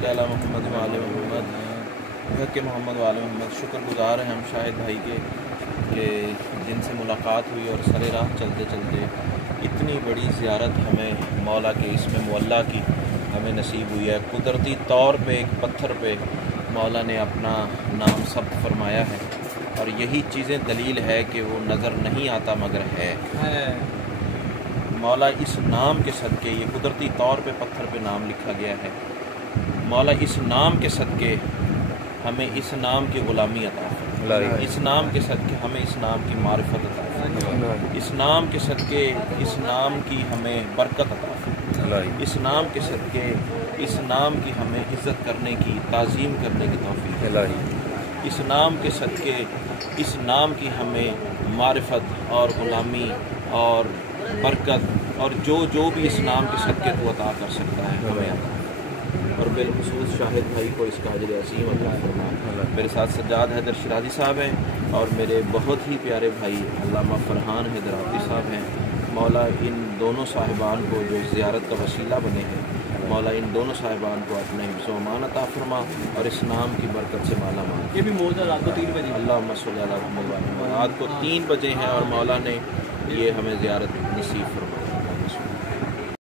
सल्ली अला मोहम्मद व आले मोहम्मद हक़ मोहम्मद व आले मोहम्मद। शुक्रगुज़ार हैं हम शाहिद भाई के जिनसे मुलाकात हुई और सरे राह चलते चलते इतनी बड़ी ज़ियारत हमें मौला के इसमें मुअल्ला की हमें नसीब हुई है। कुदरती तौर पे एक पत्थर पे मौला ने अपना नाम सब्त फरमाया है और यही चीज़ें दलील है कि वो नज़र नहीं आता मगर है। मौला इस नाम के सदक़े, ये कुदरती तौर पे पत्थर पे नाम लिखा गया है, मौला इस नाम के सदक़े हमें इस नाम की ग़ुलामी अता फरमाए, इस नाम के सदक़े हमें इस नाम की मारिफत अता फरमाए, इस नाम के सदक़े इस नाम की हमें बरकत अता फरमाए, इस नाम के सदक़े इस नाम की हमें इज़्ज़त करने की, ताज़ीम करने की तौफ़ीक़, इस नाम के सदक़े इस नाम की हमें मारिफत और ग़ुलामी और बरकत और जो भी इस नाम के सदक़े को अता कर सकता है हमें अता। और बिलखुसूस शाहिद भाई को इसका अजर अज़ीम अता फरमाए। मेरे साथ सज्जाद हैदर शिराज़ी साहब हैं और मेरे बहुत ही प्यारे भाई अल्लामा फरहान हैदराबादी साहब हैं। मौला इन दोनों साहिबान को जो ज़ियारत का वसीला बने हैं, मौला इन दोनों साहिबान को अपने हिफ्ज़ व अमान अता फरमा और इस नाम की बरकत से माला माल। ये भी मौज़ा रात को 3 बजे, अल्लाहुम्मा सल्ली अला मुहम्मद। रात को 3 बजे हैं और मौला ने ये हमें ज़ियारत नसीब फरमा।